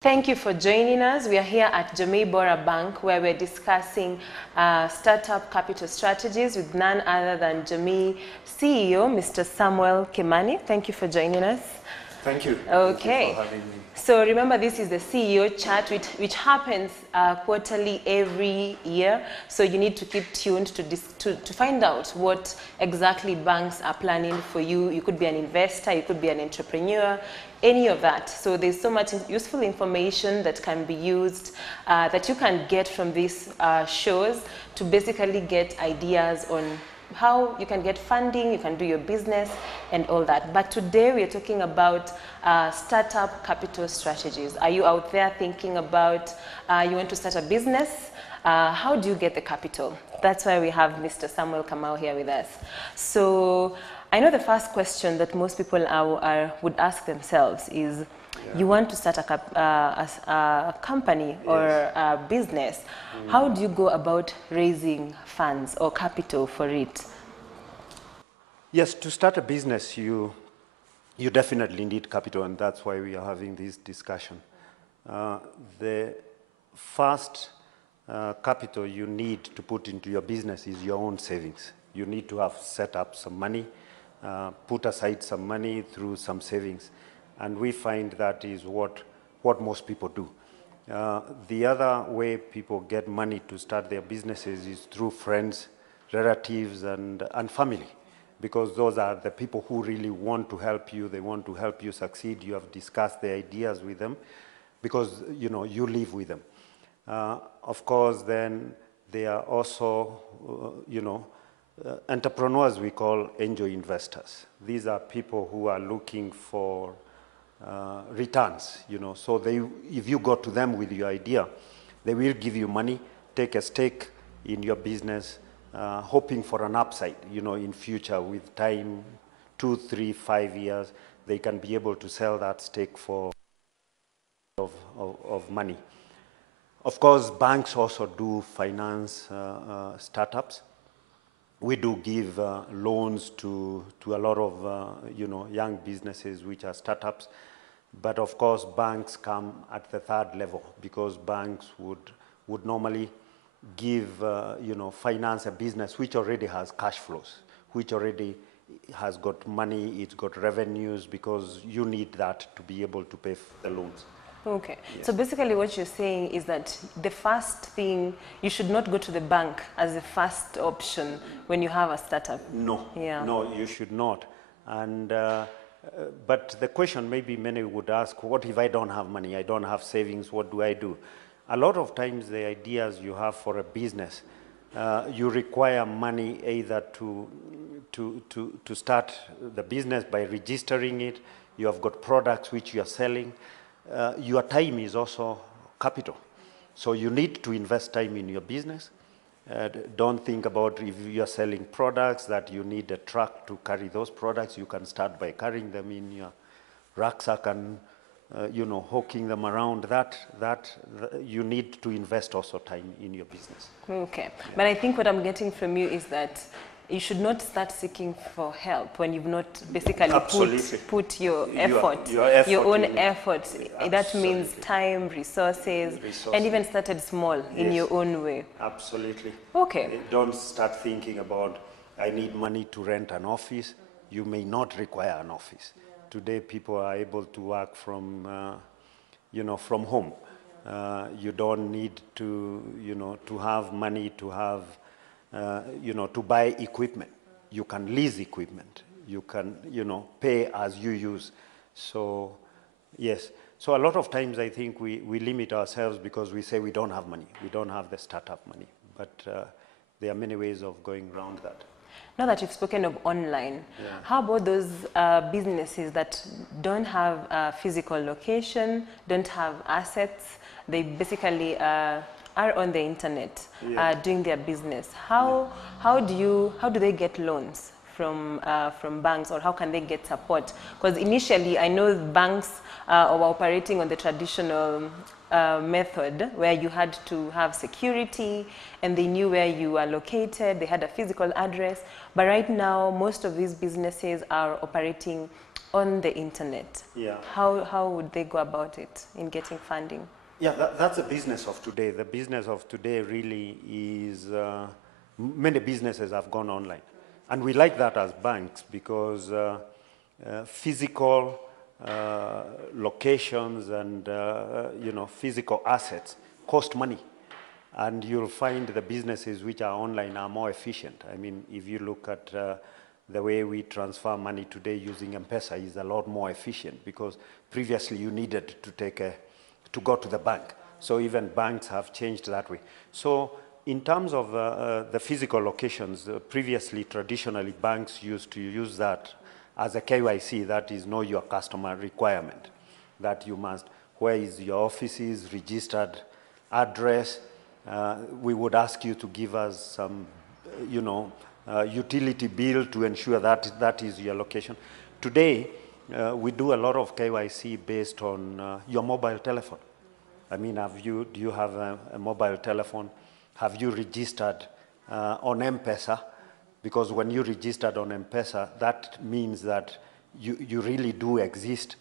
Thank you for joining us. We are here at Jamii Bora Bank where we're discussing startup capital strategies with none other than Jamii CEO, Mr. Samuel Kimani. Thank you for joining us. Thank you. Okay. Thank you for having me. So remember, this is the CEO chat which happens quarterly every year. So you need to keep tuned to find out what exactly banks are planning for you. You could be an investor, you could be an entrepreneur, any of that. So there's so much useful information that can be used, that you can get from these shows to basically get ideas on how you can get funding, you can do your business and all that. But today we are talking about startup capital strategies. Are you out there thinking about you want to start a business? How do you get the capital? That's why we have Mr. Samuel Kamau here with us. So I know the first question that most people would ask themselves is, you want to start a company or a business. How do you go about raising funds or capital for it? Yes, to start a business, you definitely need capital, and that's why we are having this discussion. The first capital you need to put into your business is your own savings. You need to have set up some money, put aside some money through some savings. And we find that is what most people do. The other way people get money to start their businesses is through friends, relatives, and family, because those are the people who really want to help you. They want to help you succeed. You have discussed the ideas with them because you live with them. Of course, then there are also entrepreneurs we call angel investors. These are people who are looking for returns, so if you go to them with your idea, they will give you money, take a stake in your business, hoping for an upside, in future with time, 2, 3, 5 years, they can be able to sell that stake for of money. Of course, banks also do finance startups. We do give loans to a lot of young businesses which are startups, but of course banks come at the third level, because banks would normally give finance a business which already has cash flows, which already has got money, it's got revenues, because you need that to be able to pay the loans. Okay, yes. So basically what you're saying is that the first thing, you should not go to the bank as the first option when you have a startup. No, no, you should not. And but the question maybe many would ask, what if I don't have money, I don't have savings, what do I do? A lot of times the ideas you have for a business, you require money either to start the business by registering it. You have got products which you are selling. Your time is also capital. So you need to invest time in your business. Don't think about if you are selling products that you need a truck to carry those products. You can start by carrying them in your rucksack and hawking them around. That you need to invest also time in your business. Okay, yeah. But I think what I'm getting from you is that you should not start seeking for help when you've not basically put your effort, your own effort. That means time, resources, and even started small in your own way. Absolutely. Okay. Don't start thinking about, I need money to rent an office. You may not require an office. Yeah. Today, people are able to work from, from home. You don't need to, to have money to have, to buy equipment. You can lease equipment. You can, pay as you use. So, yes. So a lot of times I think we limit ourselves because we say we don't have money. We don't have the startup money. But there are many ways of going around that. Now that you've spoken of online, how about those businesses that don't have a physical location, don't have assets, they basically are on the internet doing their business? How do they get loans from banks, or how can they get support? Because initially I know banks were operating on the traditional method where you had to have security and they knew where you were located, they had a physical address. But right now, most of these businesses are operating on the internet. Yeah. How would they go about it in getting funding? Yeah, that's the business of today. The business of today really is, many businesses have gone online. And we like that as banks because physical locations and, physical assets cost money. And you'll find the businesses which are online are more efficient. I mean, if you look at the way we transfer money today using M-Pesa is a lot more efficient because previously you needed to go to the bank. So even banks have changed that way. So in terms of the physical locations, previously, traditionally, banks used to use that as a KYC, that is know your customer requirement, that you must, where is your office's registered address. We would ask you to give us some, utility bill to ensure that that is your location. Today, we do a lot of KYC based on your mobile telephone. I mean, do you have a mobile telephone? Have you registered on M-Pesa? Because when you registered on M-Pesa, that means that you really do exist.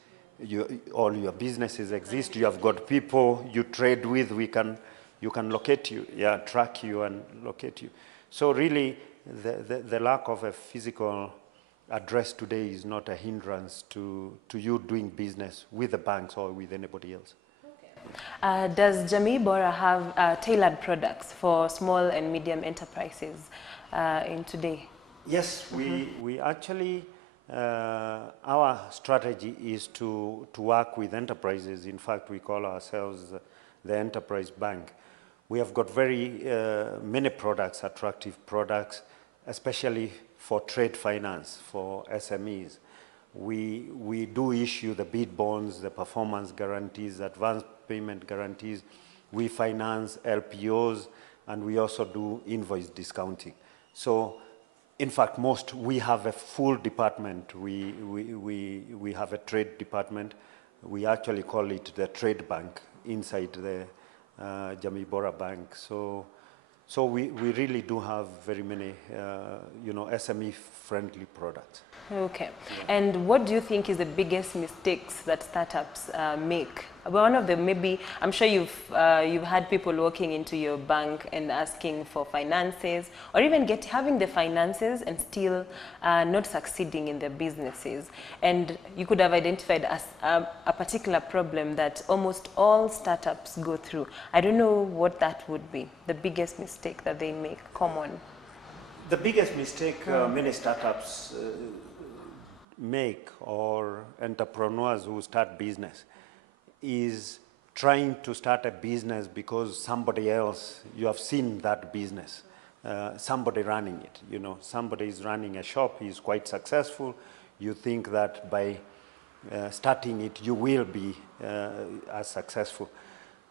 All your businesses exist. You have got people you trade with. You can locate you, track you and locate you. So really, the lack of a physical address today is not a hindrance to you doing business with the banks or with anybody else. Does Jamii Bora have tailored products for small and medium enterprises in today? Yes, we actually, our strategy is to work with enterprises. In fact, we call ourselves the enterprise bank. We have got very many products, attractive products, especially for trade finance, for SMEs. We do issue the bid bonds, the performance guarantees, advance payment guarantees. We finance LPOs, and we also do invoice discounting. So, in fact, we have a full department. We have a trade department. We actually call it the trade bank inside the Jamii Bora Bank. So we really do have very many, SME-friendly products. Okay. And what do you think is the biggest mistakes that startups make? One of them, maybe, I'm sure you've had people walking into your bank and asking for finances, or even having the finances and still not succeeding in their businesses. And you could have identified as a particular problem that almost all startups go through. I don't know what that would be, the biggest mistake that they make common. The biggest mistake many startups make, or entrepreneurs who start business, is trying to start a business because somebody else, you have seen that business, somebody running it, somebody is running a shop, he's quite successful. You think that by starting it, you will be as successful.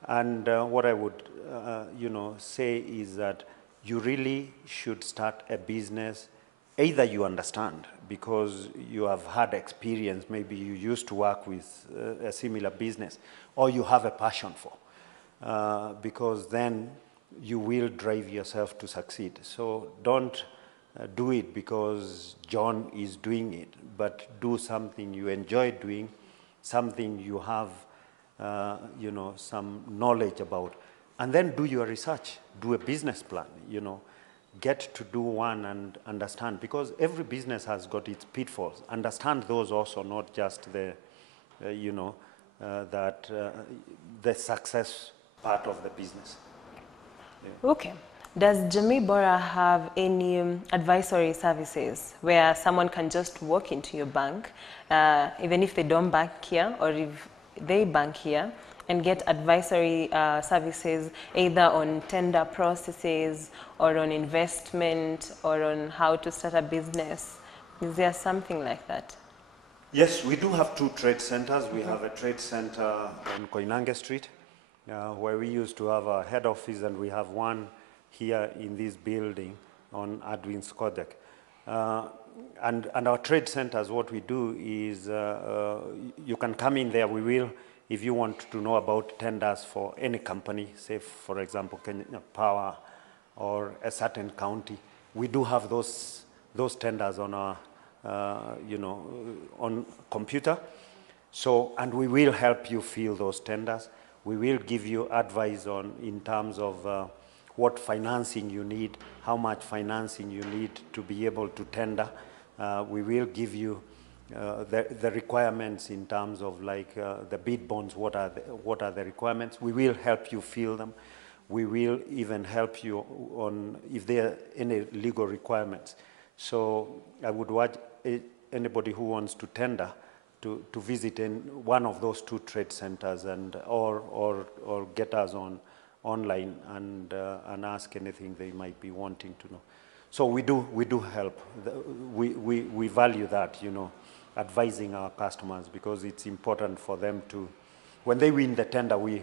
And what I would, say is that you really should start a business. Either you understand because you have had experience, maybe you used to work with a similar business, or you have a passion for, because then you will drive yourself to succeed. So don't do it because John is doing it, but do something you enjoy doing, something you have, some knowledge about, and then do your research, do a business plan, get to do one and understand, because every business has got its pitfalls. Understand those also, not just the, the success part of the business. Yeah. Okay. Does Jamii Bora have any advisory services where someone can just walk into your bank, even if they don't bank here, or if they bank here, and get advisory services either on tender processes or on investment or on how to start a business? Is there something like that? Yes, we do have two trade centers. We have a trade center on Koinange Street, where we used to have our head office, and we have one here in this building on Adwin Skodek. And our trade centers, what we do is you can come in there. We will, if you want to know about tenders for any company, say, for example, Kenya Power or a certain county, we do have those tenders on our you know, on computer. So, and we will help you fill those tenders. We will give you advice on in terms of what financing you need, how much financing you need to be able to tender. We will give you the requirements in terms of like the bid bonds, what are the requirements. We will help you fill them. We will even help you on if there are any legal requirements. So I would watch anybody who wants to tender to visit in one of those 2 trade centers and or get us online and ask anything they might be wanting to know. So we do help. We value that, you know, advising our customers, because it's important for them to, when they win the tender, we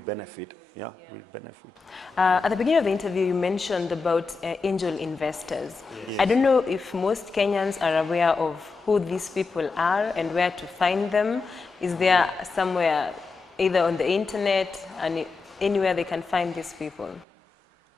benefit. Yeah, we benefit. At the beginning of the interview, you mentioned about angel investors. Yes. I don't know if most Kenyans are aware of who these people are and where to find them. Is there somewhere, either on the internet and anywhere they can find these people?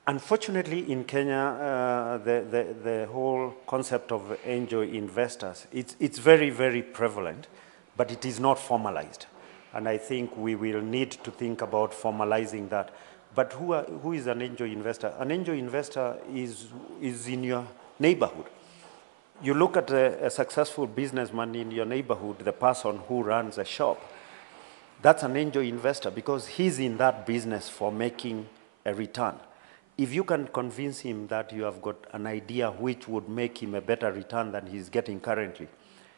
Unfortunately, in Kenya, the whole concept of angel investors, it's very, very prevalent, but it is not formalized. And I think we will need to think about formalizing that. But who is an angel investor? An angel investor is in your neighborhood. You look at a successful businessman in your neighborhood, the person who runs a shop, that's an angel investor, because he's in that business for making a return. If you can convince him that you have got an idea which would make him a better return than he's getting currently,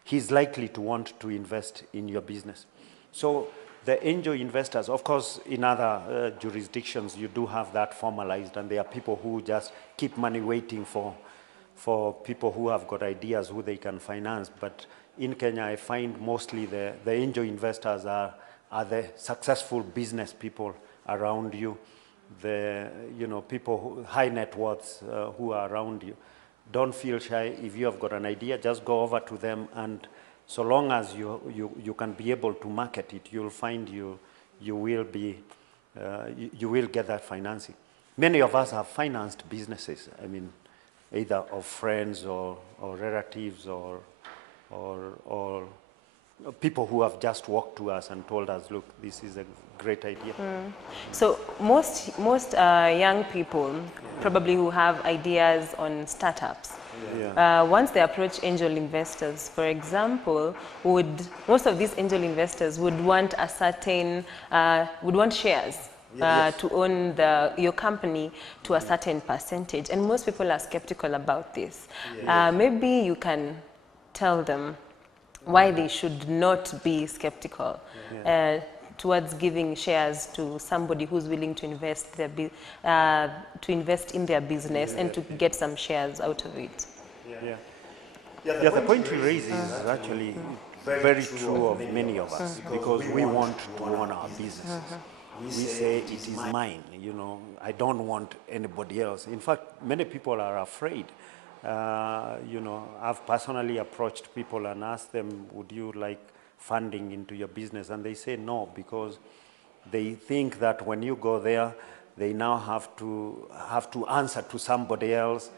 he's likely to want to invest in your business. So the angel investors, of course, in other jurisdictions, you do have that formalized, and there are people who just keep money waiting for people who have got ideas who they can finance. But in Kenya, I find mostly the angel investors are the successful business people around you, the people who, high net worths who are around you. Don't feel shy. If you have got an idea, just go over to them, and so long as you can be able to market it, you'll find you will get that financing. Many of us have financed businesses. I mean, either of friends or relatives or people who have just walked to us and told us, look, this is a great idea. So most young people probably who have ideas on startups, once they approach angel investors, for example, most of these angel investors would want a certain, would want shares to own your company to a certain percentage. And most people are skeptical about this. Maybe you can tell them why they should not be skeptical towards giving shares to somebody who's willing to invest in their business and to get some shares out of it. The point you raise is actually very true of many of us, because we want to own our business. We say it is mine, I don't want anybody else. In fact, many people are afraid. I've personally approached people and asked them, would you like funding into your business? And they say no, because they think that when you go there, they now have to answer to somebody else.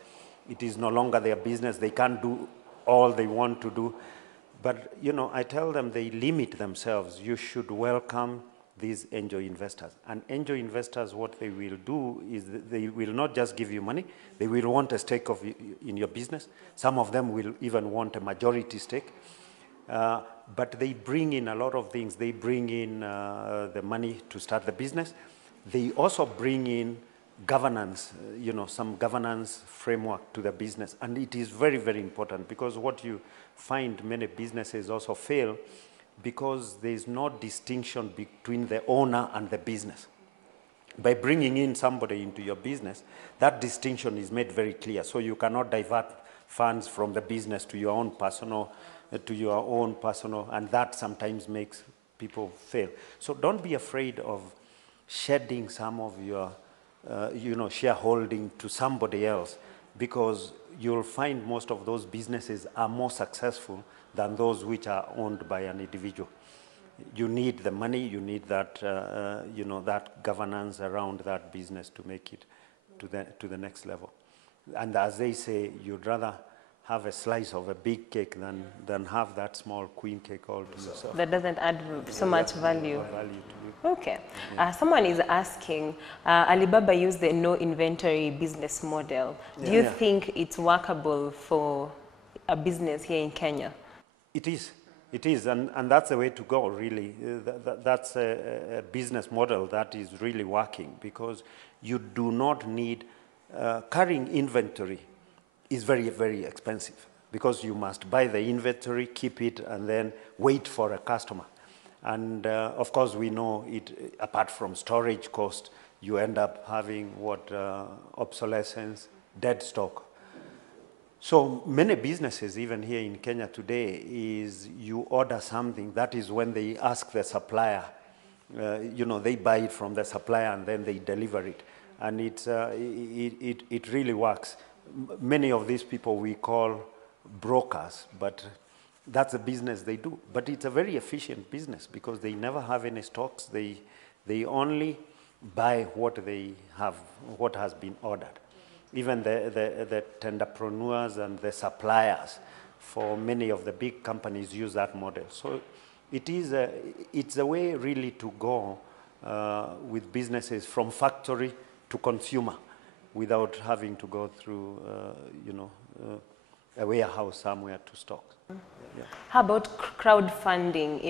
It is no longer their business. They can't do all they want to do. But, I tell them they limit themselves. You should welcome these angel investors. And angel investors, what they will do is they will not just give you money. They will want a stake in your business. Some of them will even want a majority stake. But they bring in a lot of things. They bring in the money to start the business. They also bring in governance, some governance framework to the business. And it is very, very important, because what you find, many businesses also fail because there is no distinction between the owner and the business. By bringing in somebody into your business, that distinction is made very clear. So you cannot divert funds from the business to your own personal, and that sometimes makes people fail. So don't be afraid of shedding some of your shareholding to somebody else, because you'll find most of those businesses are more successful than those which are owned by an individual. You need the money, you need that, that governance around that business to make it to the next level. And as they say, you'd rather have a slice of a big cake than have that small queen cake all to yourself. That doesn't add so much value. Value to it. Okay. Someone is asking, Alibaba used the no inventory business model. Do you think it's workable for a business here in Kenya? It is, and that's the way to go, really. That's a business model that is really working, because you do not need, carrying inventory is very, very expensive, because you must buy the inventory, keep it, and then wait for a customer. And of course, we know it, apart from storage cost, you end up having obsolescence, dead stock. So many businesses, even here in Kenya today, is you order something, that is when they ask the supplier, they buy it from the supplier and then they deliver it. And it really works. Many of these people we call brokers, but that's a business they do. But it's a very efficient business, because they never have any stocks. They only buy what they have, what has been ordered. Even the entrepreneurs and the suppliers for many of the big companies use that model. So it's a way really to go with businesses from factory to consumer without having to go through, a warehouse somewhere to stock. How about crowdfunding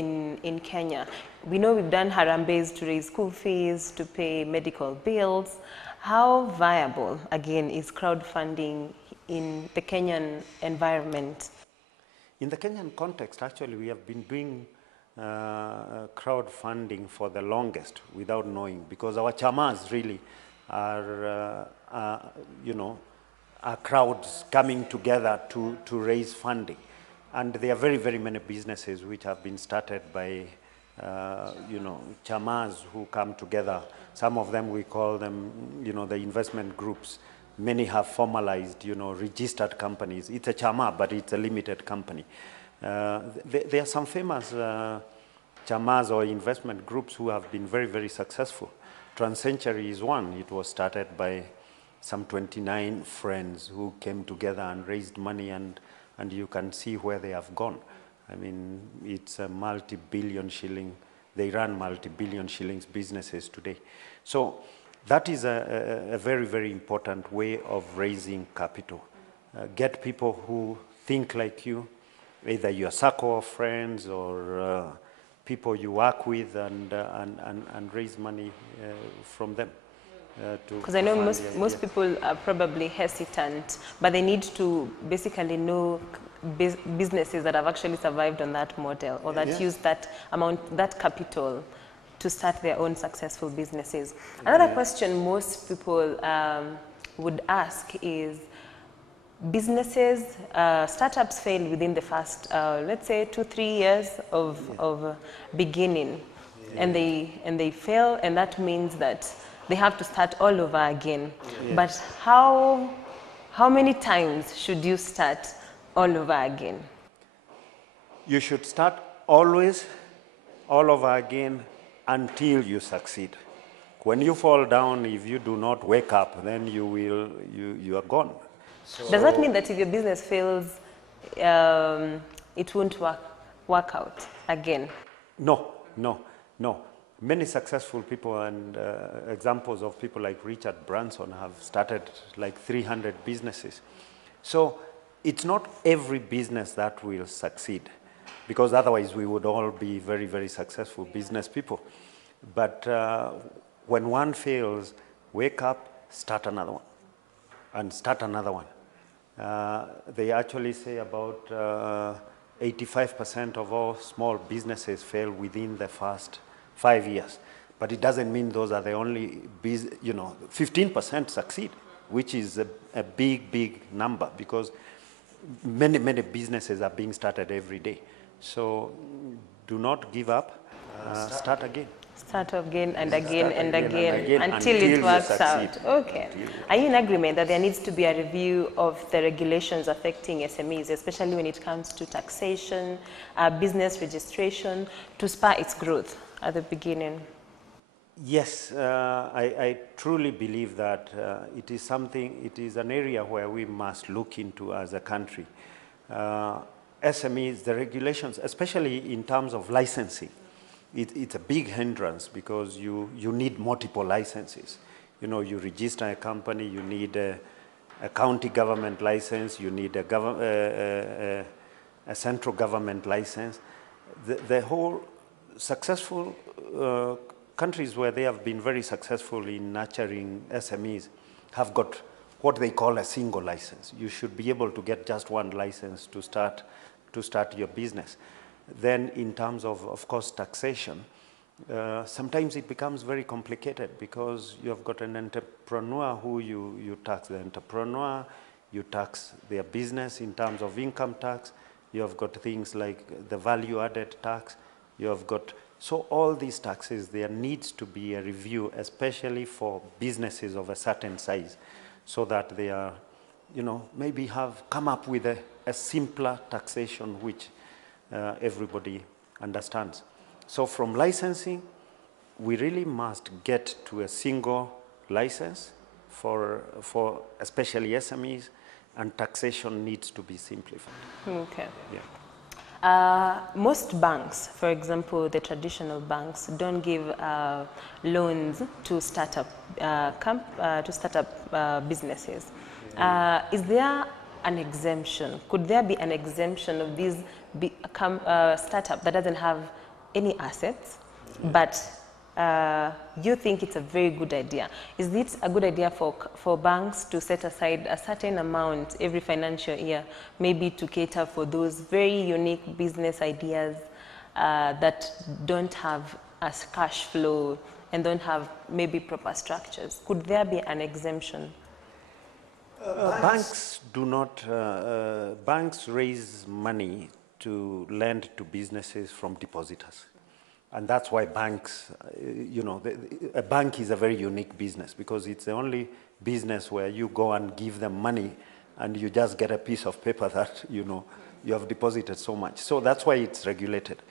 in Kenya? We know we've done harambees to raise school fees, to pay medical bills. How viable, again, is crowdfunding in the Kenyan environment? In the Kenyan context, actually, we have been doing crowdfunding for the longest without knowing, because our chamas really are crowds coming together to raise funding. And there are very, very many businesses which have been started by, chamas who come together. Some of them, we call them, the investment groups. Many have formalized, registered companies. It's a chama, but it's a limited company. There are some famous chamas or investment groups who have been very, very successful. TransCentury is one. It was started by some 29 friends who came together and raised money, and you can see where they have gone. I mean, it's a multi-billion shilling. They run multi-billion shillings businesses today. So that is a very, very important way of raising capital. Get people who think like you, either your circle of friends or people you work with, and raise money from them. Because I know most people are probably hesitant, but they need to basically know businesses that have actually survived on that model, or that use that amount, that capital, to start their own successful businesses. Another question most people would ask is, businesses, startups fail within the first, let's say 2-3 years of beginning, and they fail, and that means that they have to start all over again. But how many times should you start all over again? You should start always all over again until you succeed. When you fall down, if you do not wake up, then you are gone. So does that mean that if your business fails, it won't work out again? No. Many successful people and examples of people like Richard Branson have started like 300 businesses. So it's not every business that will succeed, because otherwise we would all be very, very successful business people. But when one fails, wake up, start another one, and start another one. They actually say about 85% of all small businesses fail within the first 5 years. But it doesn't mean those are the only, 15% succeed, which is a big, big number, because many, many businesses are being started every day. So do not give up, start again. Start again and again and again until it works out. Okay. Are you in agreement that there needs to be a review of the regulations affecting SMEs, especially when it comes to taxation, business registration, to spur its growth at the beginning? Yes, I truly believe that it is an area where we must look into as a country. SMEs, the regulations, especially in terms of licensing, it's a big hindrance because you need multiple licenses. You know, you register a company, you need a county government license, you need a central government license. The whole successful countries where they have been very successful in nurturing SMEs have got what they call a single license. You should be able to get just one license to start your business. Then in terms of course, taxation, sometimes it becomes very complicated because you have got an entrepreneur who you tax the entrepreneur, you tax their business in terms of income tax, you have got things like the value added tax, you have got, so all these taxes, there needs to be a review, especially for businesses of a certain size, so that they are, you know, maybe have come up with a simpler taxation which everybody understands. So from licensing, we really must get to a single license for especially SMEs, and taxation needs to be simplified. Okay. Yeah. Most banks, for example, the traditional banks, don't give loans to startup businesses. Is there an exemption? Could there be an exemption of these startup that doesn't have any assets, but you think it's a very good idea? Is it a good idea for banks to set aside a certain amount every financial year, maybe to cater for those very unique business ideas that don't have a cash flow and don't have maybe proper structures? Could there be an exemption? Banks do not, banks raise money to lend to businesses from depositors. And that's why banks, you know, a bank is a very unique business because it's the only business where you go and give them money and you just get a piece of paper that, you know, you have deposited so much. So that's why it's regulated.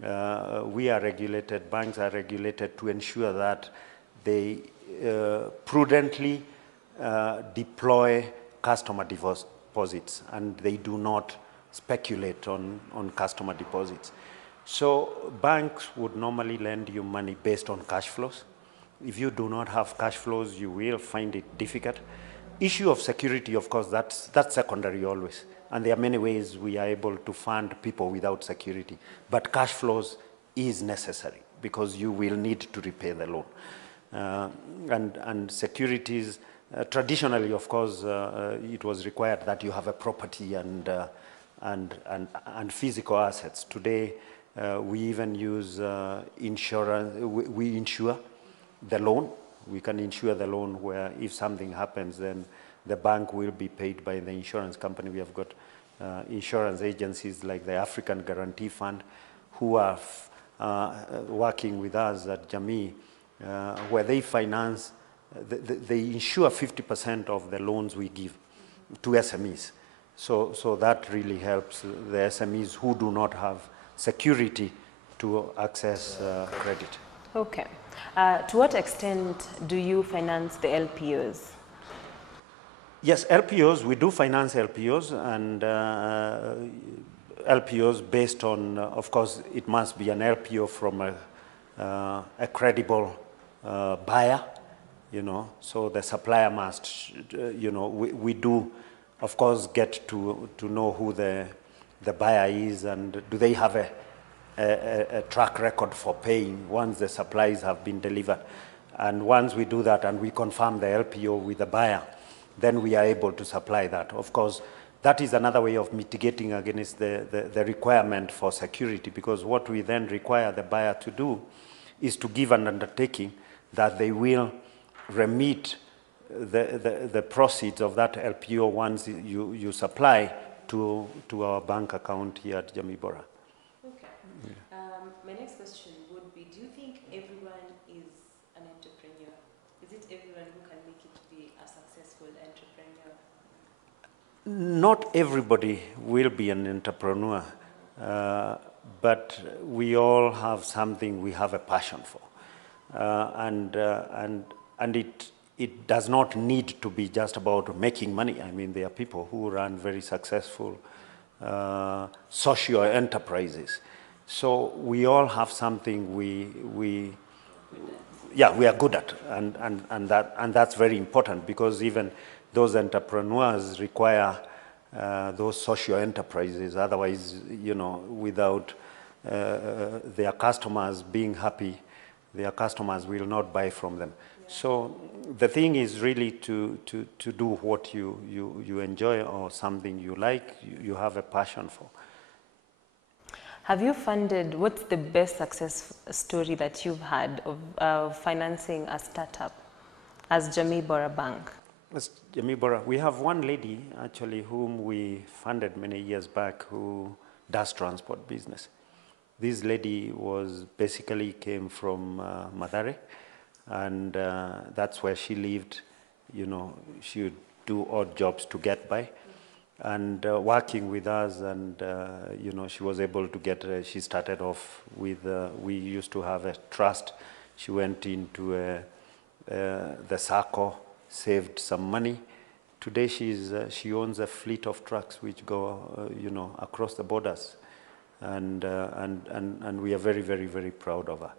We are regulated, banks are regulated to ensure that they prudently deploy customer deposits and they do not speculate on customer deposits. So banks would normally lend you money based on cash flows. If you do not have cash flows, you will find it difficult. Issue of security, of course, that's secondary always. And there are many ways we are able to fund people without security. But cash flows is necessary because you will need to repay the loan. And securities, traditionally, of course, it was required that you have a property and physical assets. Today, we even use insurance. We insure the loan. We can insure the loan where if something happens, then the bank will be paid by the insurance company. We have got insurance agencies like the African Guarantee Fund who are working with us at Jamii, where they finance, they insure 50% of the loans we give to SMEs. So that really helps the SMEs who do not have security to access credit. Okay. To what extent do you finance the LPOs? Yes, LPOs, we do finance LPOs, and LPOs based on, of course, it must be an LPO from a credible buyer, you know, so the supplier must, you know, we do, of course, get to know who the buyer is and do they have a track record for paying once the supplies have been delivered. And once we do that and we confirm the LPO with the buyer, then we are able to supply that. Of course, that is another way of mitigating against the requirement for security, because what we then require the buyer to do is to give an undertaking that they will remit the proceeds of that LPO once you supply to our bank account here at Jamii Bora. Okay. Yeah. My next question would be, do you think everyone is an entrepreneur? Is it everyone who can make it to be a successful entrepreneur? Not everybody will be an entrepreneur, but we all have something we have a passion for. And it does not need to be just about making money. I mean, there are people who run very successful socio enterprises. So we all have something we are good at, and that's very important, because even those entrepreneurs require those socio enterprises. Otherwise, without their customers being happy, their customers will not buy from them. So the thing is really to do what you enjoy, or something you like, you have a passion for. Have you funded, what's the best success story that you've had of financing a startup as Jamii Bora Bank? As Jamii Bora, we have one lady actually whom we funded many years back, who does transport business. This lady basically came from Mathare, and that's where she lived. She would do odd jobs to get by, and working with us, and she was able to get, she started off with, we used to have a trust. She went into the SACCO, saved some money. Today she owns a fleet of trucks which go across the borders, and we are very, very, very proud of her.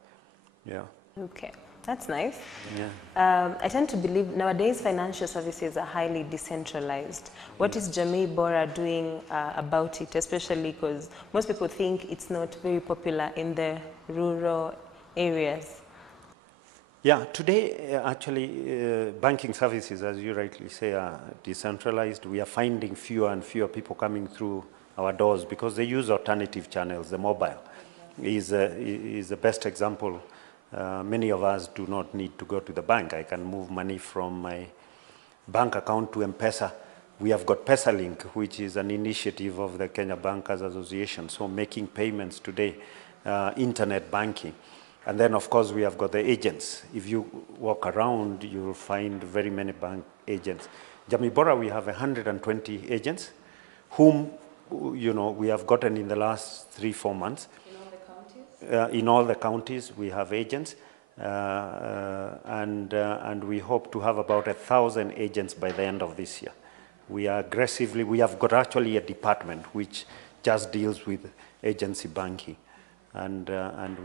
Yeah. Okay. That's nice. Yeah. I tend to believe nowadays financial services are highly decentralized. What is Jamii Bora doing about it, especially because most people think it's not very popular in the rural areas? Yeah, today actually banking services, as you rightly say, are decentralized. We are finding fewer and fewer people coming through our doors because they use alternative channels. The mobile is the best example. Many of us do not need to go to the bank. I can move money from my bank account to M-Pesa. We have got PesaLink, which is an initiative of the Kenya Bankers Association. So making payments today, internet banking. And then, of course, we have got the agents. If you walk around, you will find very many bank agents. Jamii Bora, we have 120 agents, whom we have gotten in the last 3-4 months. In all the counties, we have agents, and we hope to have about 1,000 agents by the end of this year. We have got actually a department which just deals with agency banking, and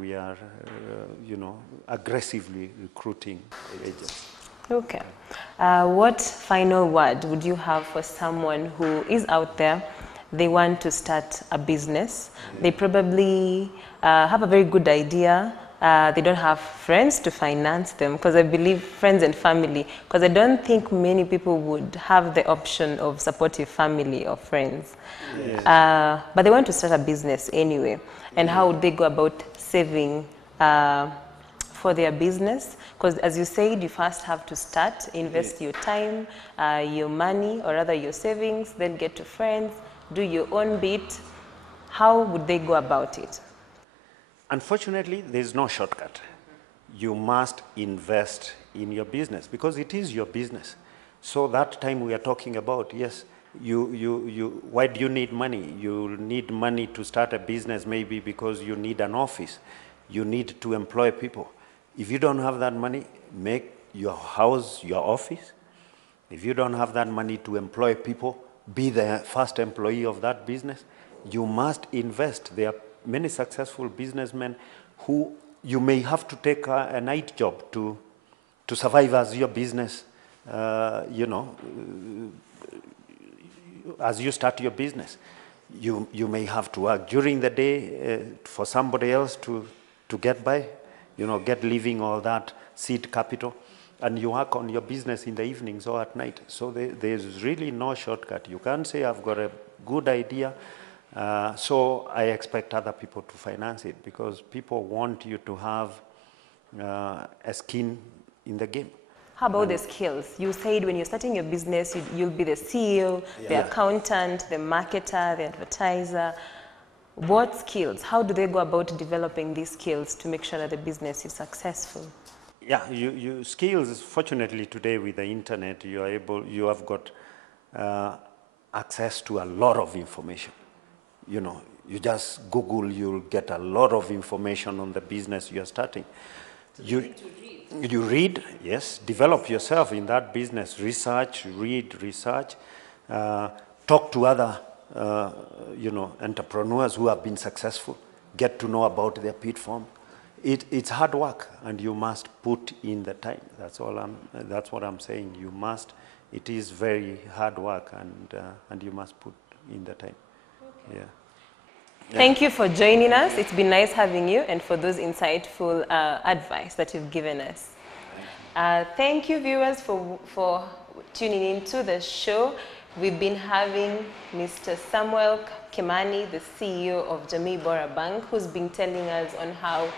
we are, aggressively recruiting agents. Okay. What final word would you have for someone who is out there? They want to start a business. They probably have a very good idea. They don't have friends to finance them, because I believe friends and family, because I don't think many people would have the option of supportive family or friends. Yes. But they want to start a business anyway. And how would they go about saving for their business? Because as you said, you first have to start, invest your time, your money, or rather your savings, then get to friends, do your own bit. How would they go about it? Unfortunately, there's no shortcut. You must invest in your business because it is your business. So that time we are talking about, yes, why do you need money? You need money to start a business, maybe because you need an office. You need to employ people. If you don't have that money, make your house your office. If you don't have that money to employ people, be the first employee of that business. You must invest. There are many successful businessmen who you may have to take a night job to survive as your business, as you start your business. You may have to work during the day for somebody else to get by, get living, all that, seed capital. And you work on your business in the evenings or at night. So there's really no shortcut. You can't say, I've got a good idea, so I expect other people to finance it, because people want you to have a skin in the game. How about the skills? You said when you're starting your business, you'll be the CEO, the accountant, the marketer, the advertiser. What skills? How do they go about developing these skills to make sure that the business is successful? Yeah, skills, fortunately today with the internet, you have got access to a lot of information. You just Google, you'll get a lot of information on the business you're starting. You read, yes, develop yourself in that business, research, talk to other entrepreneurs who have been successful, get to know about their pitfall. It's hard work, and you must put in the time. That's what I'm saying. You must. It is very hard work, and you must put in the time. Okay. Yeah. Thank you for joining us. It's been nice having you, and for those insightful advice that you've given us. Thank you, viewers, for tuning in to the show. We've been having Mr. Samuel Kimani, the CEO of Jamii Bora Bank, who's been telling us on how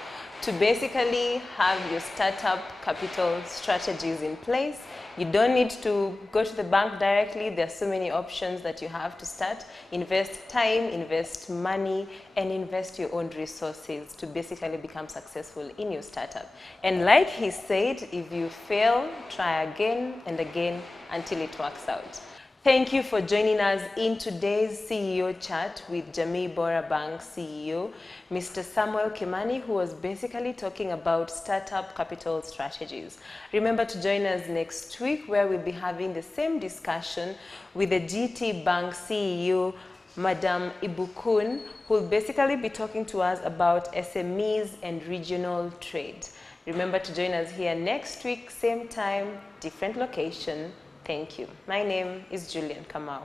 to basically have your startup capital strategies in place. You don't need to go to the bank directly. There are so many options that you have to start. Invest time, invest money, and invest your own resources to basically become successful in your startup. And like he said, if you fail, try again and again until it works out. Thank you for joining us in today's CEO chat with Jamii Bora Bank CEO, Mr. Samuel Kimani, who was basically talking about startup capital strategies. Remember to join us next week, where we'll be having the same discussion with the GT Bank CEO, Madam Ibukun, who will basically be talking to us about SMEs and regional trade. Remember to join us here next week, same time, different location. Thank you. My name is Julian Kamau.